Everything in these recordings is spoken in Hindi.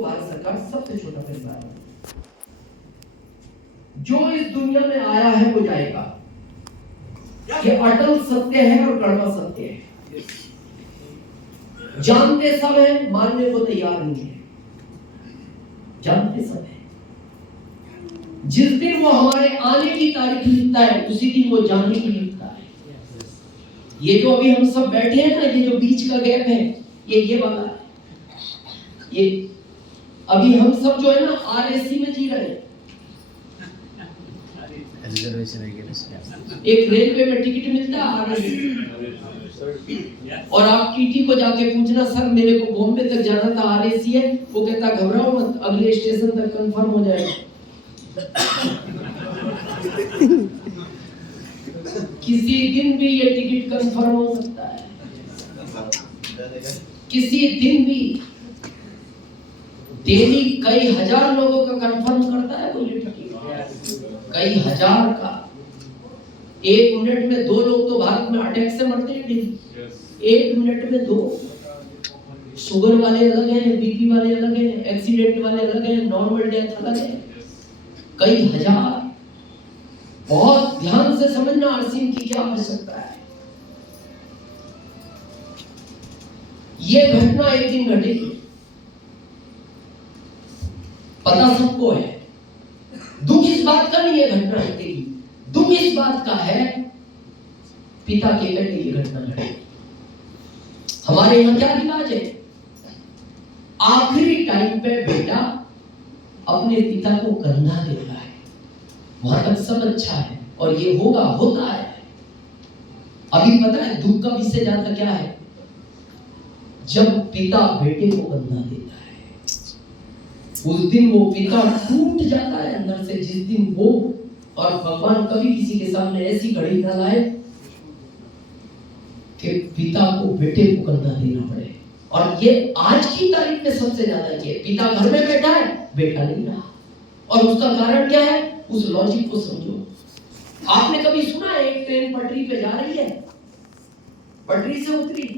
तो भारत सरकार सबसे छोटा परिवार है। जो इस दुनिया में आया है वो जाएगा, ये अटल सत्य है और कड़वा सत्य है। जानते सब है, मानने को तैयार नहीं है। जानते सब है, जिस दिन वो हमारे आने की तारीख लिखता है उसी दिन वो जाने की लिखता है। ये जो अभी हम सब बैठे हैं ना, ये जो बीच का गैप है, ये वाला है। ये अभी हम सब जो है ना आरएसी में जी रहे हैं। एक रेलवे में टिकट मिलता है आरएसी, और आप टीटी को जाके पूछना, सर मेरे को बॉम्बे तक जाना था, आरएसी है? वो कहता घबराओ मत, अगले स्टेशन तक कंफर्म हो जाएगा। किसी दिन भी ये टिकट कंफर्म हो सकता है, किसी दिन भी। डेली कई हजार लोगों का कंफर्म करता है वो टिकट, कई हजार का। 1 मिनट में 2 लोग तो भारत में अटैक से मरते हैं डेली। 1 मिनट में 2। शुगर वाले अलग हैं, बीपी वाले अलग हैं, एक्सीडेंट वाले अलग हैं, नॉर्मल डेथ अलग है, कई हजार। बहुत ध्यान से समझना अरसीम की क्या आवश्यकता है। ये घटना एक दिन घटेगी, पता सबको है। दुख इस बात का नहीं है घटना घटेगी, दुख इस बात का है पिता के कहने ये घटना घटेगी। हमारे यहाँ क्या रिवाज है, आखिरी टाइम पे बेटा अपने पिता को कंधा देता है, वहां तक सब अच्छा है और ये होगा, होता है। अभी पता है दुख का विषय ज्यादा क्या है, जब पिता बेटे को कंधा देता है उस दिन वो पिता टूट जाता है अंदर से। जिस दिन वो, और भगवान कभी किसी के सामने ऐसी घड़ी ना लाए कि पिता को बेटे को कंधा देना पड़े। और ये आज की तारीख में सबसे ज्यादा है, पिता घर में बैठा है, बेटा नहीं रहा। और उसका कारण क्या है, उस लॉजिक को समझो। आपने कभी सुना है एक ट्रेन पटरी पे जा रही है, पटरी से उतरी,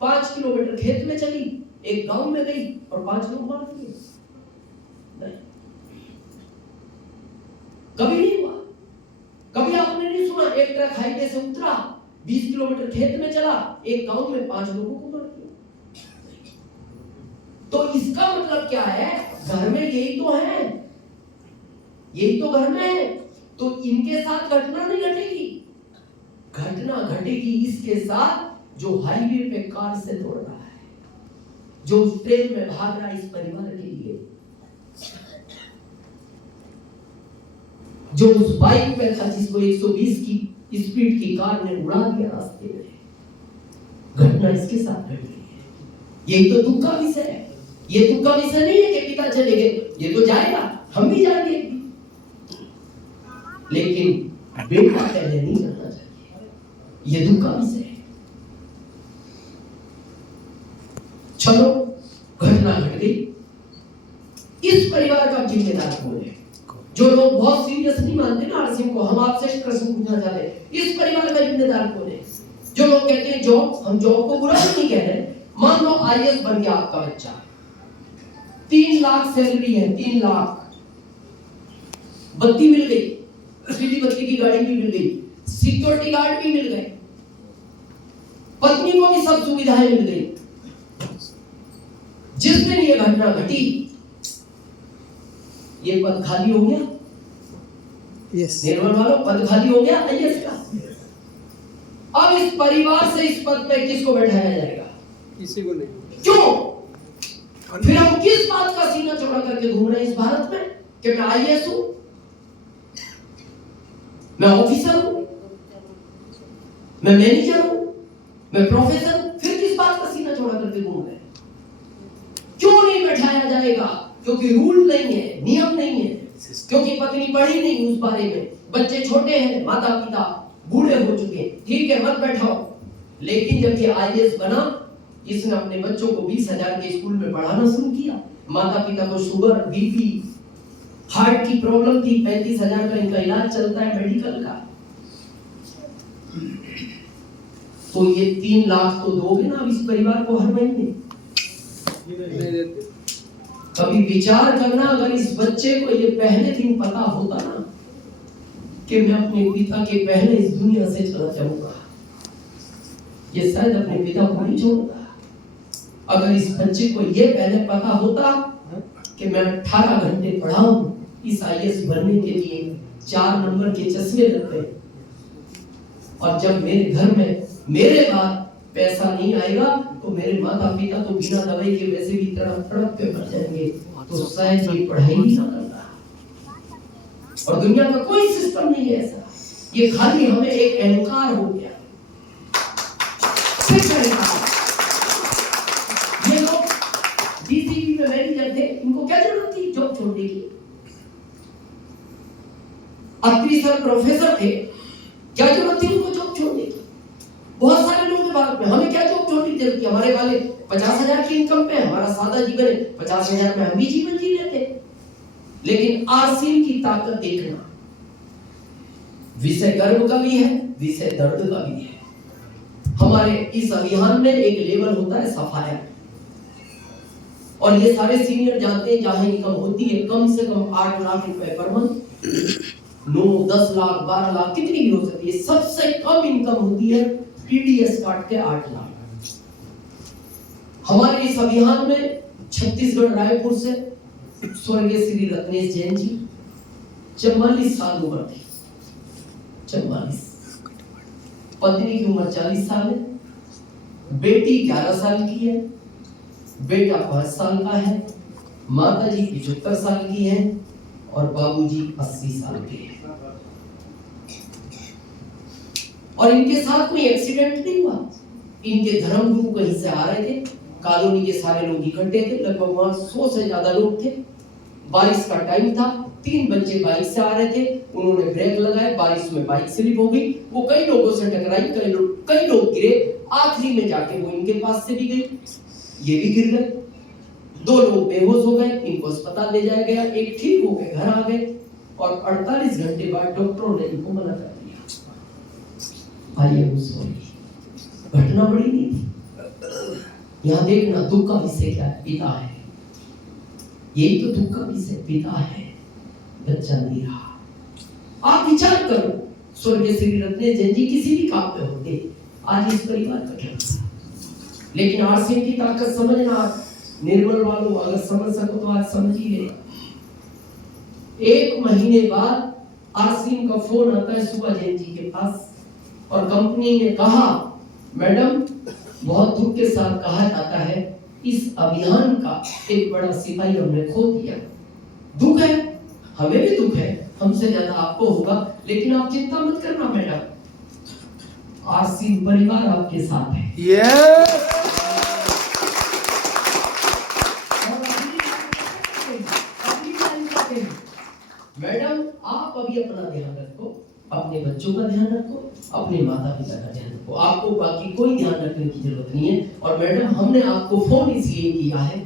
5 किलोमीटर खेत में चली, एक गांव में गई और 5 लोग मार दिए? नहीं, कभी नहीं हुआ। कभी आपने नहीं सुना एक ट्रक हाईवे से उतरा, 20 किलोमीटर खेत में चला, एक गांव में 5 लोगों को मार दिया? तो इसका मतलब क्या है, घर में यही तो है, यही तो घर में है। तो इनके साथ घटना नहीं घटेगी, घटना घटेगी इसके साथ जो हाईवे पे कार से दौड़ रहा है, जो ट्रेन में भाग रहा है इस परिवार के लिए, जो उस बाइक पे था जिसको 120 की स्पीड की कार ने उड़ा दिया रास्ते में। घटना इसके साथ घट गई है। यही तो दुख का विषय है। ये दुख का विषय नहीं है कि पिता चले गए, ये तो जाएगा, हम भी जाएंगे, लेकिन बेटा पहले नहीं जाना चाहिए। ये दुख का विषय है। चलो घटना घट गई, इस परिवार का जिम्मेदार कौन है? जो लोग बहुत सीरियस नहीं मानते ना अरसीम को, हम आपसे एक प्रश्न पूछना चाहते हैं, इस परिवार का जिम्मेदार कौन है? जो लोग कहते हैं जॉब, हम जॉब को बुरा नहीं कह रहे। मान लो आईएएस बन गया आपका बच्चा, 3 लाख सैलरी है, 3 लाख, बत्ती मिल गई, बिजली बत्ती की गाड़ी भी मिल गई, सिक्योरिटी गार्ड भी मिल गए, पत्नी को भी सब सुविधाएं मिल गई। जिस दिन ये घटना घटी, ये पद खाली हो गया। यस निर्मल वालों, पद खाली हो गया आईएएस का। अब इस परिवार से इस पद पे किसको बैठाया जाएगा? किसी को नहीं। क्यों? फिर हम किस बात का सीना चौड़ा करके घूम रहे हैं इस भारत में कि मैं आईएएस हूं, मैं ऑफिसर हूं, मैं मैनेजर हूं, मैं प्रोफेसर हूं? फिर किस बात का सीना चौड़ा करके घूम रहे हैं? क्यों नहीं बैठाया जाएगा? क्योंकि रूल नहीं है, नियम नहीं है, क्योंकि पत्नी पढ़ी नहीं उस बारे में, बच्चे छोटे हैं, माता पिता बूढ़े हो चुके हैं, ठीक है मत बैठाओ। लेकिन जब ये आईएएस बना, इसने अपने बच्चों को 20,000 के स्कूल में पढ़ाना शुरू किया। माता पिता को शुगर, बीपी, हार्ट की प्रॉब्लम थी, 35,000 का इनका इलाज चलता है मेडिकल का। तो ये 3 लाख तो दोगे ना अब इस परिवार को हर महीने? कभी विचार करना, अगर इस बच्चे को ये पहले दिन पता होता ना कि मैं अपने पिता के पहले इस दुनिया से चला जाऊंगा, ये शायद अपने पिता को नहीं छोड़ता। अगर इस बच्चे को ये पहले पता होता कि मैं 18 घंटे पढ़ाऊं इस IAS बनने के लिए, 4 नंबर के चश्मे लग गए, और जब मेरे घर में मेरे बाद पैसा नहीं आएगा तो मेरे माता पिता तो बिना दवाई के वैसे भी तड़प के मर जाएंगे, तो शायद ये पढ़ाई ही ना करता। और दुनिया का कोई सिस्टम नहीं है ऐसा, ये खाली हमें एक अहंकार हो गया, सिर्फ अहंकार। ये लोग DCP में मैनेजर थे, इनको क्या जरूरत थी जॉब छोड़ने की? अत्री सर प्रोफेसर थे, क्या जरूरत थी उनको जॉब छोड़ने की? बहुत सारे लोग के बाद में हमें क्या जॉब छोड़ने की जरूरत थी? हमारे वाले 50,000 की इनकम पे हमारा सादा जीवन है, 50,000 में हम भी जीवन जी लेते। लेकिन आरसीएम की ताकत देखना, विषय गर्व का भी है, विषय दर्द का भी है। हमारे इस अभियान में एक लेवल होता है सफाया, और ये सारे सीनियर जानते हैं जहां इनकम होती है कम से कम 8 लाख रुपए पर मंथ, 9, 10 लाख, 12 लाख, कितनी भी हो सकती है। सबसे कम इनकम होती है TDS काट के 8 लाख। हमारे इस अभियान में छत्तीसगढ़ रायपुर से स्वर्गीय श्री रत्नेश जैन जी 44 साल उम्र थी, 44। पत्नी की उम्र 40 साल है, बेटी 11 साल की है, बेटा 5 साल का है, माता जी 75 साल की है और बाबूजी 80 साल के हैं। और इनके साथ कोई एक्सीडेंट नहीं हुआ। इनके धर्मगुरु कहीं से आ रहे थे, कॉलोनी के सारे लोग इकट्ठे थे, लगभग वहां 100 से ज्यादा लोग थे। बारिश का टाइम था, 3 बच्चे बाइक से आ रहे थे, उन्होंने ब्रेक लगाए, बारिश में बाइक स्लिप हो गई, वो कई लोगों से टकराई, कई लोग गिरे, आखिरी में जाके वो इनके पास से भी गई, ये भी गिर गए। 2 लोग बेहोश हो गए, इनको अस्पताल ले जाया गया, एक ठीक हो गए, घर आ गए, और 48 घंटे बाद डॉक्टरों ने इनको मना कर दिया। आइए घटना बड़ी नहीं थी। यहाँ देखना, दुख का विषय क्या है? पिता है, यही तो दुख का विषय, पिता है, बच्चा नहीं रहा। आप विचार करो, स्वर्गीय श्री रत्नेश जैन जी किसी भी काम पे होते, आज इस परिवार का क्या होता? लेकिन आरसीएम की ताकत समझना, निर्मल वालों अगर समझ सको तो आज समझ ही ले। 1 महीने बाद आरसीएम का फोन आता है सुबह जैन जी के पास, और कंपनी ने कहा, मैडम बहुत दुख के साथ कहा जाता है इस अभियान का एक बड़ा सिपाही हमने खो दिया। दुख है, हमें भी दुख है, हमसे ज्यादा आपको होगा, लेकिन आप चिंता मत करना मैडम, आरसीएम परिवार आपके साथ है। मैडम आप अभी अपना ध्यान रखो, अपने बच्चों का ध्यान रखो, अपने माता पिता का ध्यान रखो, आपको बाकी कोई ध्यान रखने की जरूरत नहीं है। और मैडम हमने आपको फोन इसलिए किया है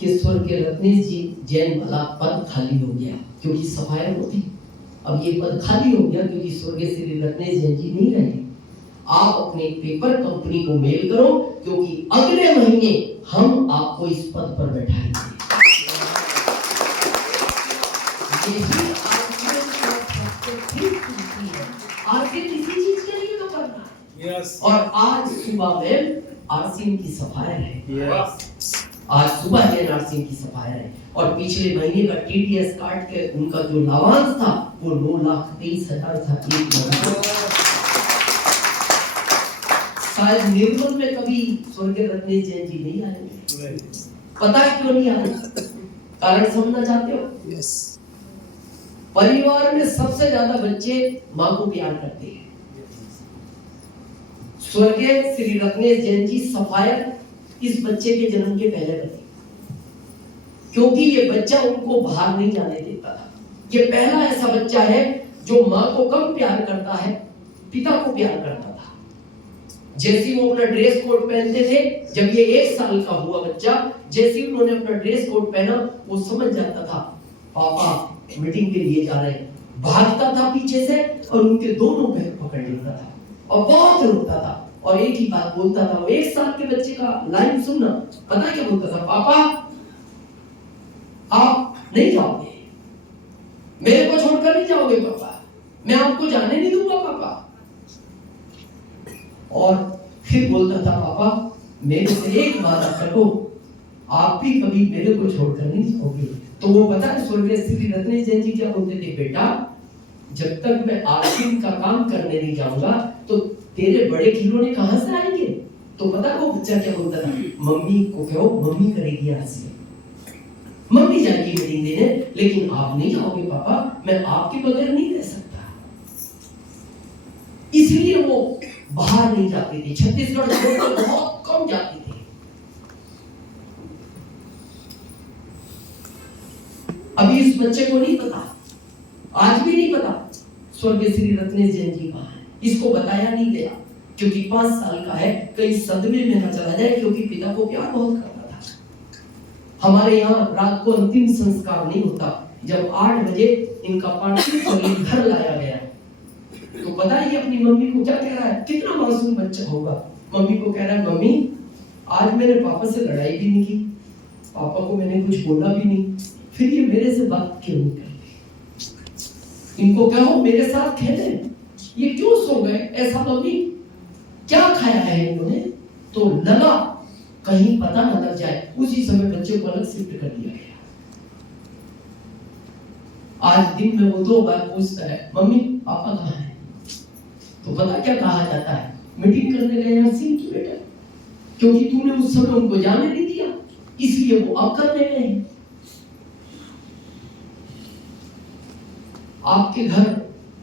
कि स्वर्गीय रत्नेश जी जैन वाला पद खाली हो गया, क्योंकि सफाया होती, अब ये पद खाली हो गया क्योंकि स्वर्गीय श्री रत्नेश जैन जी नहीं रहे। आप अपने पेपर कंपनी को मेल करो, क्योंकि अगले महीने हम आपको इस पद पर बैठाएंगे। आरसीएम इसी चीज के लिए तो करना है। yes. और आज सुबह में आरसीएम की सफाया है। yes. आज सुबह में आरसीएम की सफाया है, और पिछले महीने का TDS काट के उनका जो लाभांश था वो 9,23,000 था। शायद निर्मल में कभी स्वर्गीय रत्नेश जैन जी नहीं आए। पता है क्यों नहीं आए? कारण समझना चाहते हो? yes. परिवार में सबसे ज्यादा बच्चे मां को प्यार करते हैं। स्वर्गीय श्री रत्नेश जैन जी सफायत इस बच्चे के जन्म के पहले बनी, क्योंकि ये बच्चा उनको बाहर नहीं जाने देता था। ये पहला ऐसा बच्चा है जो मां को कम प्यार करता है, पिता को प्यार करता था। जैसे वो अपना ड्रेस कोड पहनते थे, जब ये 1 साल का हुआ बच्चा, जैसे उन्होंने अपना ड्रेस कोड पहना, वो समझ जाता था पापा मीटिंग के लिए जा रहे हैं, भागता था पीछे से और उनके दोनों पैर पकड़ लेता था और बहुत रोता था, और एक ही बात बोलता था। वो 1 साल के बच्चे का लाइन सुनना, पता क्या बोलता था? पापा नहीं जाओगे, मेरे को छोड़कर नहीं जाओगे पापा, मैं आपको जाने नहीं दूंगा पापा। और फिर बोलता था पापा मेरे से एक वादा करो, आप भी कभी मेरे को छोड़कर नहीं जाओगे। तो वो पता है स्वर्गीय श्री रत्नेश जैन जी क्या बोलते थे, बेटा जब तक मैं आरसीएम का काम करने नहीं जाऊंगा तो तेरे बड़े खिलौने कहां से आएंगे। तो पता है वो बच्चा क्या बोलता था, मम्मी को कहो, मम्मी करेगी आरसीएम, मम्मी जाएगी मीटिंग देने, लेकिन आप नहीं जाओगे पापा, मैं आपके बगैर नहीं रह सकता। इसलिए वो बाहर नहीं जाते थे, छत्तीसगढ़ छोड़कर बहुत कम जाते थे। अभी इस बच्चे को नहीं पता, आज भी नहीं पता स्वर्गीय श्री रत्नेश जैन जी कहाँ है, इसको बताया नहीं गया क्योंकि 5 साल का है, कहीं सदमे में न चला जाए, क्योंकि पिता को प्यार बहुत करता था। हमारे यहाँ रात को अंतिम संस्कार नहीं होता, जब 8 बजे इनका पार्थिव शरीर घर लाया गया तो पता है ये अपनी मम्मी को क्या कह रहा है, कितना मासूम बच्चा होगा। मम्मी को कह रहा है, मम्मी आज मैंने पापा से लड़ाई भी नहीं की, पापा को मैंने कुछ बोला भी नहीं, फिर ये मेरे से बात क्यों नहीं करते, इनको कहो मेरे साथ खेले, ये क्यों सो गए ऐसा, मम्मी क्या खाया है इन्होंने। तो लगा कहीं पता न लग जाए, उसी समय बच्चे को अलग शिफ्ट कर दिया गया। आज दिन में वो 2 बार पूछता है, मम्मी पापा कहाँ है। तो पता क्या कहा जाता है, मीटिंग करने गए हैं सिंह की बेटा, क्योंकि तूने उस समय उनको जाने नहीं दिया, इसलिए वो अब करने गए हैं। आपके घर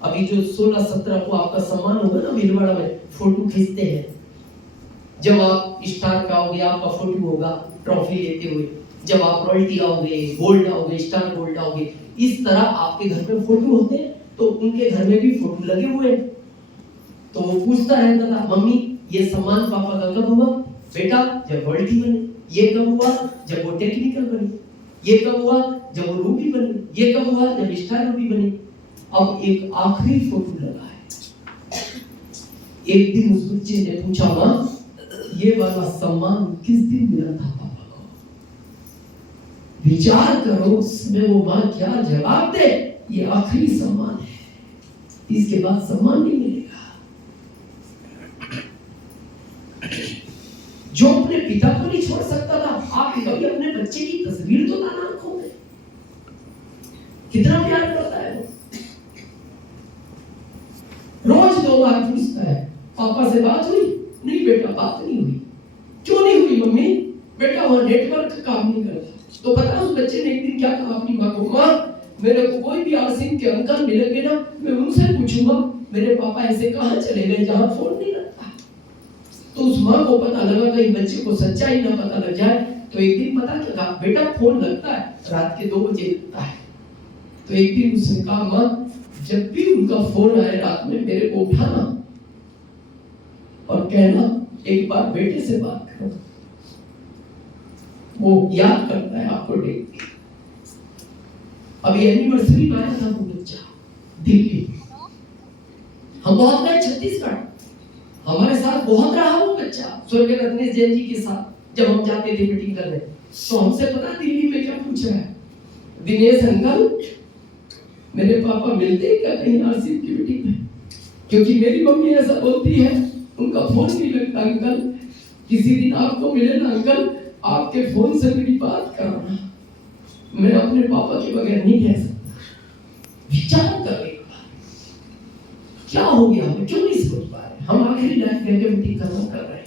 अभी जो 16-17 को आपका सम्मान होगा ना, भीलवाड़ा में फोटो खींचते हैं, जब आप स्टार पे आओगे आपका फोटो होगा ट्रॉफी लेते हुए, जब आप रॉयल्टी आओगे, गोल्ड आओगे, स्टार गोल्ड आओगे, इस तरह आपके घर में फोटो होते हैं, तो उनके घर में भी फोटो लगे हुए हैं। तो वो पूछता रहता था, मम्मी ये सम्मान पापा का कब हुआ, बेटा जब रॉयल्टी बने, ये कब हुआ जब वो टेक्निकल बनी, ये कब हुआ जब वो रूबी बनी, ये कब हुआ जब स्टार रूबी बनी। अब एक आखिरी फोटो लगा है। एक दिन उस बच्चे ने पूछा, माँ ये वाला सम्मान किस दिन मिला था पापा को। विचार करो उसमें वो माँ क्या जवाब दे, ये आखिरी सम्मान है, इसके बाद सम्मान नहीं मिलेगा। जो अपने पिता को नहीं छोड़ सकता था, आप कभी अपने बच्चे की तस्वीर तो लाना आंखों में, कितना प्यार करता है वो। रोज 2 बार पूछता है, पापा से बात हुई, नहीं बेटा बात नहीं हुई। क्यों नहीं हुई मम्मी, बेटा वहां नेटवर्क काम नहीं करता। तो पता है उस बच्चे ने एक दिन क्या कहा अपनी माँ को, माँ मेरे को कोई भी आरसीएम के अंकल मिलेंगे ना, मैं उनसे पूछूंगा मेरे पापा ऐसे कहाँ चले गए जहाँ फोन नहीं लगता। तो उस माँ को पता लगा कहीं बच्चे को सच्चाई ना पता लग जाए, तो एक दिन पता क्या कहा, बेटा फोन लगता है रात के 2 बजे लगता है। तो एक दिन उसने कहा, माँ जब भी उनका फोन आए रात में मेरे को उठाना और कहना एक बार बेटे से बात करो, वो याद करता है आपको देख के। अभी एनिवर्सरी में आया था वो बच्चा दिल्ली, हम बहुत गए छत्तीसगढ़, हमारे साथ बहुत रहा वो बच्चा स्वर्गीय रत्नेश जैन जी के साथ, जब हम जाते थे मीटिंग करने। तो हमसे पता दिल्ली में क्या पूछा है, दिनेश अंकल मेरे पापा मिलते हैं क्या कहीं आरसीएम की मीटिंग में, क्योंकि मेरी मम्मी ऐसा बोलती है उनका फोन नहीं लगता अंकल, किसी दिन आपको मिले ना अंकल, आपके फोन से मेरी बात कराना, मैं अपने पापा के बगैर नहीं कह सकता। विचार कर एक बार क्या हो गया, हमें क्यों नहीं समझ पा रहे, हम आखिरी लाइफ में मीटिंग करना कर रहे हैं।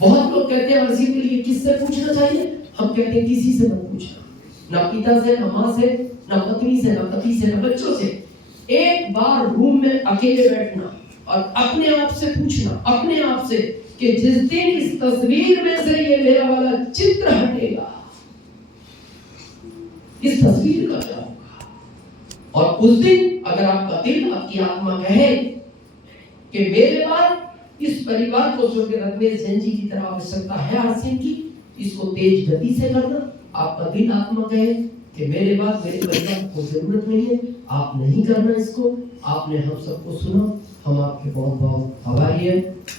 बहुत लोग कहते हैं आरसीएम के लिए किससे पूछना चाहिए, हम कहते हैं किसी से मत पूछना, ना पिता से, ना माँ से, ना पत्नी से, ना पति से, ना बच्चों से। एक बार रूम में अकेले बैठना और अपने आप से पूछना, अपने आप से कि जिस दिन इस तस्वीर में से ये मेरा वाला चित्र हटेगा, इस तस्वीर का क्या होगा। और उस दिन अगर आपका दिल, आपकी आत्मा कहे कि मेरे बाद इस परिवार को स्वर्गीय रत्नेश जैन जी की तरह आवश्यकता है आरसीएम की, इसको तेज गति से करना, आपका दिल आत्मा कहे कि मेरे बाद मेरे परिवार को जरूरत नहीं है, आप नहीं करना इसको, आपने हम सबको सुना, हम आपके बहुत बहुत आभारी हैं।